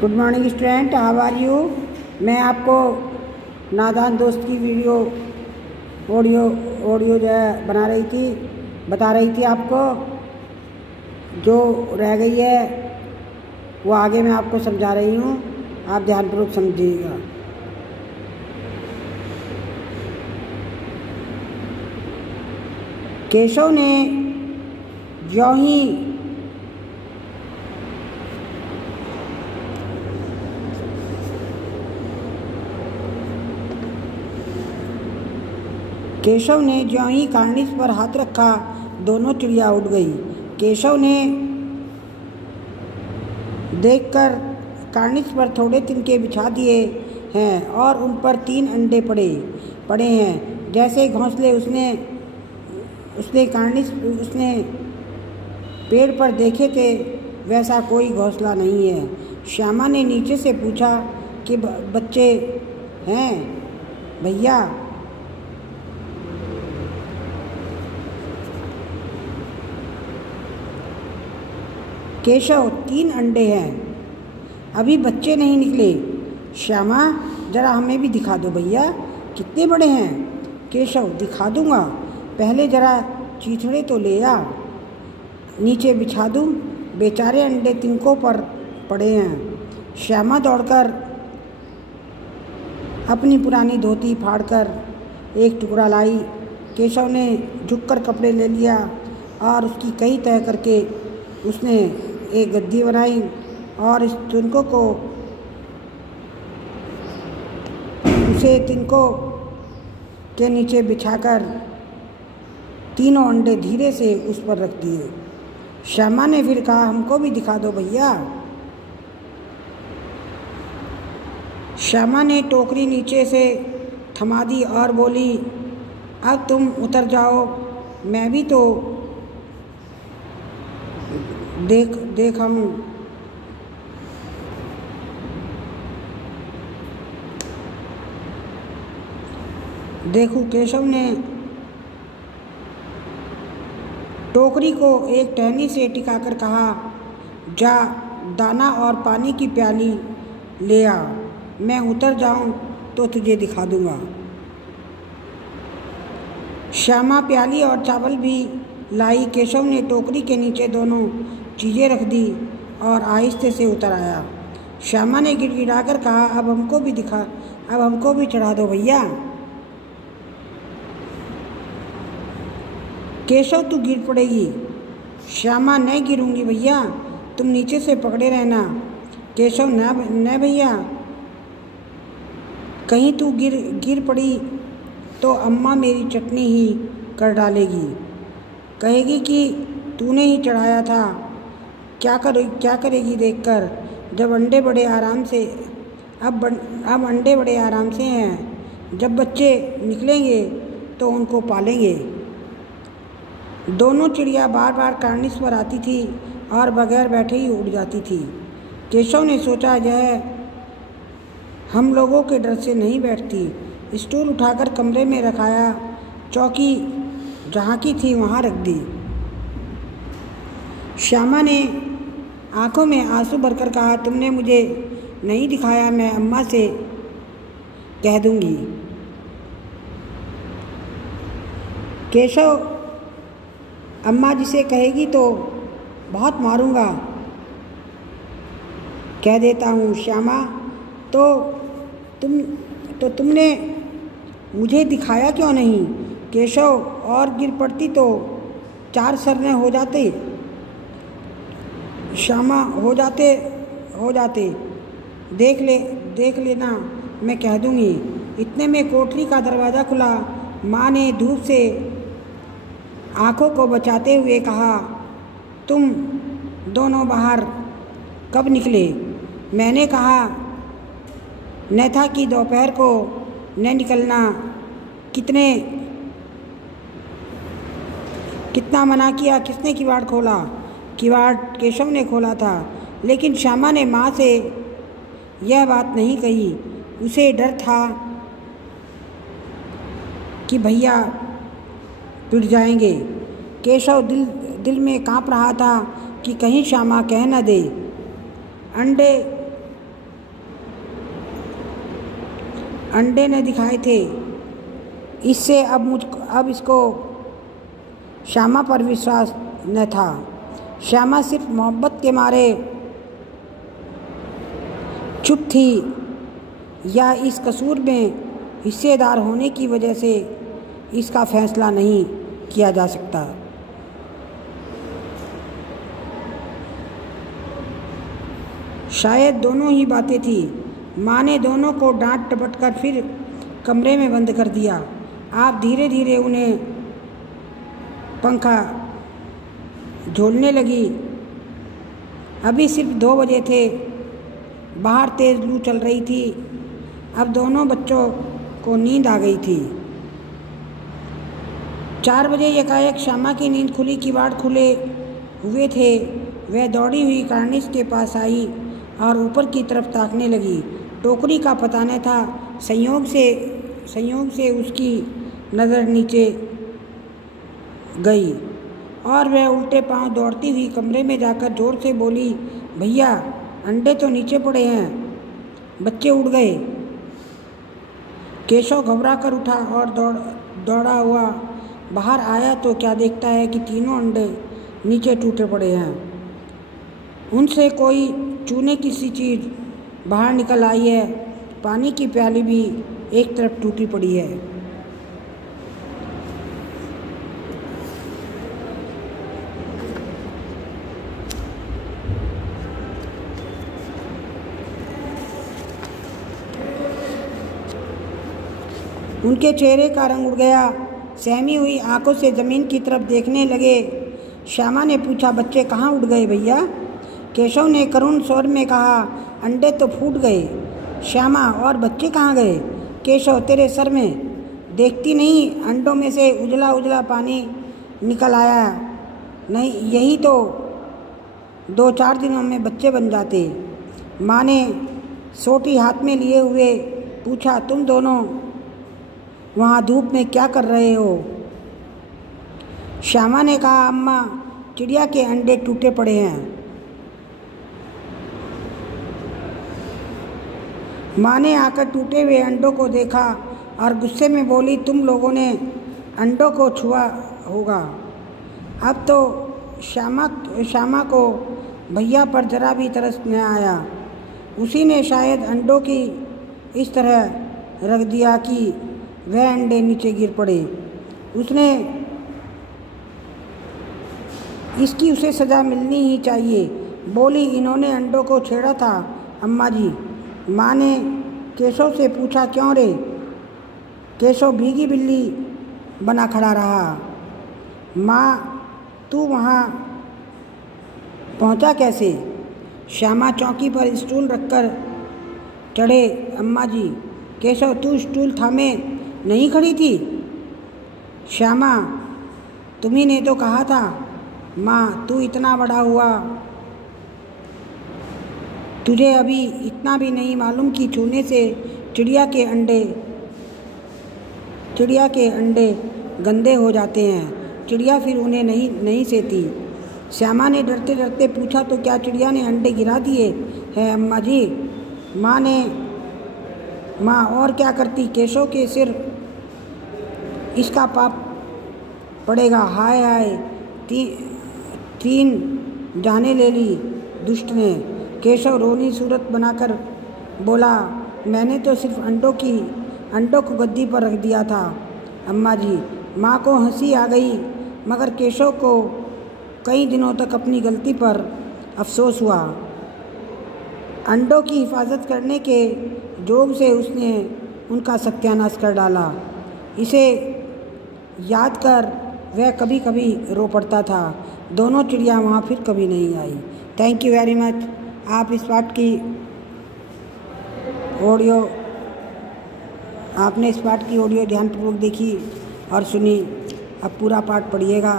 Good morning student, how are you. मैं आपको नादान दोस्त की ऑडियो जो है बता रही थी आपको। जो रह गई है वो आगे मैं आपको समझा रही हूँ, आप ध्यानपूर्वक समझिएगा। केशव ने ज्यों ही कार्निस पर हाथ रखा, दोनों चिड़िया उड़ गई। केशव ने देखकर कार्निस पर थोड़े तिनके बिछा दिए हैं और उन पर 3 अंडे पड़े हैं। जैसे घोंसले उसने पेड़ पर देखे थे, वैसा कोई घोंसला नहीं है। श्यामा ने नीचे से पूछा कि बच्चे हैं भैया? केशव, 3 अंडे हैं, अभी बच्चे नहीं निकले। श्यामा, जरा हमें भी दिखा दो भैया, कितने बड़े हैं। केशव, दिखा दूंगा, पहले जरा चीथड़े तो ले आ, नीचे बिछा दूं, बेचारे अंडे तिनकों पर पड़े हैं। श्यामा दौड़कर अपनी पुरानी धोती फाड़कर एक टुकड़ा लाई। केशव ने झुककर कपड़े ले लिया और उसकी कई तह करके उसने एक गद्दी बनाई और इस तिनकों को तिनकों के नीचे बिछाकर तीनों अंडे धीरे से उस पर रख दिए। श्यामा ने फिर कहा, हमको भी दिखा दो भैया। श्यामा ने टोकरी नीचे से थमा दी और बोली, अब तुम उतर जाओ, मैं भी तो देख हम। देखो, केशव ने टोकरी को एक टहनी से टिकाकर कहा, जा दाना और पानी की प्याली ले आ, मैं उतर जाऊं तो तुझे दिखा दूंगा। श्यामा प्याली और चावल भी लाई। केशव ने टोकरी के नीचे दोनों चीज़ें रख दी और आहिस्ते से उतर आया। श्यामा ने गिड़गिड़ाकर कहा, अब हमको भी चढ़ा दो भैया। केशव, तू गिर पड़ेगी। श्यामा, नहीं गिरूंगी भैया, तुम नीचे से पकड़े रहना। केशव, न भैया, कहीं तू गिर पड़ी तो अम्मा मेरी चटनी ही कर डालेगी, कहेगी कि तूने ही चढ़ाया था। क्या करेगी देखकर। जब अंडे बड़े आराम से अब अंडे बड़े आराम से हैं, जब बच्चे निकलेंगे तो उनको पालेंगे। दोनों चिड़िया बार बार कार्निस पर आती थी और बगैर बैठे ही उड़ जाती थी। केशव ने सोचा, यह हम लोगों के डर से नहीं बैठती। स्टूल उठाकर कमरे में रखाया, चौकी जहाँ की थी वहाँ रख दी। श्यामा ने आंखों में आंसू भरकर कहा, तुमने मुझे नहीं दिखाया, मैं अम्मा से कह दूंगी। केशव, अम्मा जिसे कहेगी तो बहुत मारूंगा, कह देता हूँ। श्यामा, तुमने मुझे दिखाया क्यों नहीं। केशव, और गिर पड़ती तो 4 सरने हो जाते। श्यामा, हो जाते, देख लेना, मैं कह दूंगी। इतने में कोठरी का दरवाज़ा खुला। माँ ने धूप से आँखों को बचाते हुए कहा, तुम दोनों बाहर कब निकले। मैंने कहा न था कि दोपहर को न निकलना। कितना मना किया, किसने किवाड़ खोला। किवाड़ केशव ने खोला था, लेकिन श्यामा ने माँ से यह बात नहीं कही। उसे डर था कि भैया पिट जाएंगे। केशव दिल में काँप रहा था कि कहीं श्यामा कह न दे। अंडे ने दिखाए थे। इससे अब इसको श्यामा पर विश्वास न था। श्यामा सिर्फ मोहब्बत के मारे चुप थी या इस कसूर में हिस्सेदार होने की वजह से, इसका फैसला नहीं किया जा सकता। शायद दोनों ही बातें थी। माँ ने दोनों को डांट डपट कर फिर कमरे में बंद कर दिया। आप धीरे धीरे उन्हें पंखा झोलने लगी। अभी सिर्फ 2 बजे थे। बाहर तेज़ लू चल रही थी। अब दोनों बच्चों को नींद आ गई थी। 4 बजे एकाएक श्यामा की नींद खुली। किवाड़ खुले हुए थे। वह दौड़ी हुई कार्निश के पास आई और ऊपर की तरफ ताकने लगी। टोकरी का पता न था। संयोग से उसकी नज़र नीचे गई और वह उल्टे पांव दौड़ती हुई कमरे में जाकर जोर से बोली, भैया अंडे तो नीचे पड़े हैं, बच्चे उड़ गए। केशव घबरा कर उठा और दौड़ा हुआ बाहर आया तो क्या देखता है कि तीनों अंडे नीचे टूटे पड़े हैं। उनसे कोई चूने की सी चीज़ बाहर निकल आई है। पानी की प्याली भी एक तरफ टूटी पड़ी है। उनके चेहरे का रंग उड़ गया। सहमी हुई आंखों से ज़मीन की तरफ देखने लगे। श्यामा ने पूछा, बच्चे कहाँ उड़ गए भैया? केशव ने करुण स्वर में कहा, अंडे तो फूट गए। श्यामा, और बच्चे कहाँ गए? केशव, तेरे सर में देखती नहीं, अंडों में से उजला उजला पानी निकल आया। नहीं, यही तो 2-4 दिनों में बच्चे बन जाते। माँ ने सोटी हाथ में लिए हुए पूछा, तुम दोनों वहाँ धूप में क्या कर रहे हो? श्यामा ने कहा, अम्मा, चिड़िया के अंडे टूटे पड़े हैं। माँ ने आकर टूटे हुए अंडों को देखा और गुस्से में बोली, तुम लोगों ने अंडों को छुआ होगा। अब तो श्यामा को भैया पर जरा भी तरस न आया। उसी ने शायद अंडों की इस तरह रख दिया कि वह अंडे नीचे गिर पड़े। इसकी उसे सज़ा मिलनी ही चाहिए। बोली, इन्होंने अंडों को छेड़ा था अम्मा जी। माँ ने केशव से पूछा, क्यों रे? केशव भीगी बिल्ली बना खड़ा रहा। माँ, तू वहाँ पहुँचा कैसे? श्यामा चौकी पर स्टूल रखकर चढ़े। अम्मा जी। केशव, तू स्टूल थामे नहीं खड़ी थी? श्यामा, तुम्ही ने तो कहा था। माँ, तू इतना बड़ा हुआ, तुझे अभी इतना भी नहीं मालूम कि छूने से चिड़िया के अंडे गंदे हो जाते हैं। चिड़िया फिर उन्हें नहीं सेती। श्यामा ने डरते डरते पूछा, तो क्या चिड़िया ने अंडे गिरा दिए हैं अम्मा जी? माँ और क्या करती? केशव के सिर इसका पाप पड़ेगा। हाय हाय, 3 जाने ले ली दुष्ट ने। केशव रोनी सूरत बनाकर बोला, मैंने तो सिर्फ अंडों को गद्दी पर रख दिया था अम्मा जी। माँ को हंसी आ गई, मगर केशव को कई दिनों तक अपनी गलती पर अफसोस हुआ। अंडों की हिफाजत करने के जोग से उसने उनका सत्यानाश कर डाला। इसे याद कर वह कभी कभी रो पड़ता था। दोनों चिड़िया वहाँ फिर कभी नहीं आई। Thank you very much. आप इस पाठ की ऑडियो ध्यानपूर्वक देखी और सुनी। अब पूरा पाठ पढ़िएगा।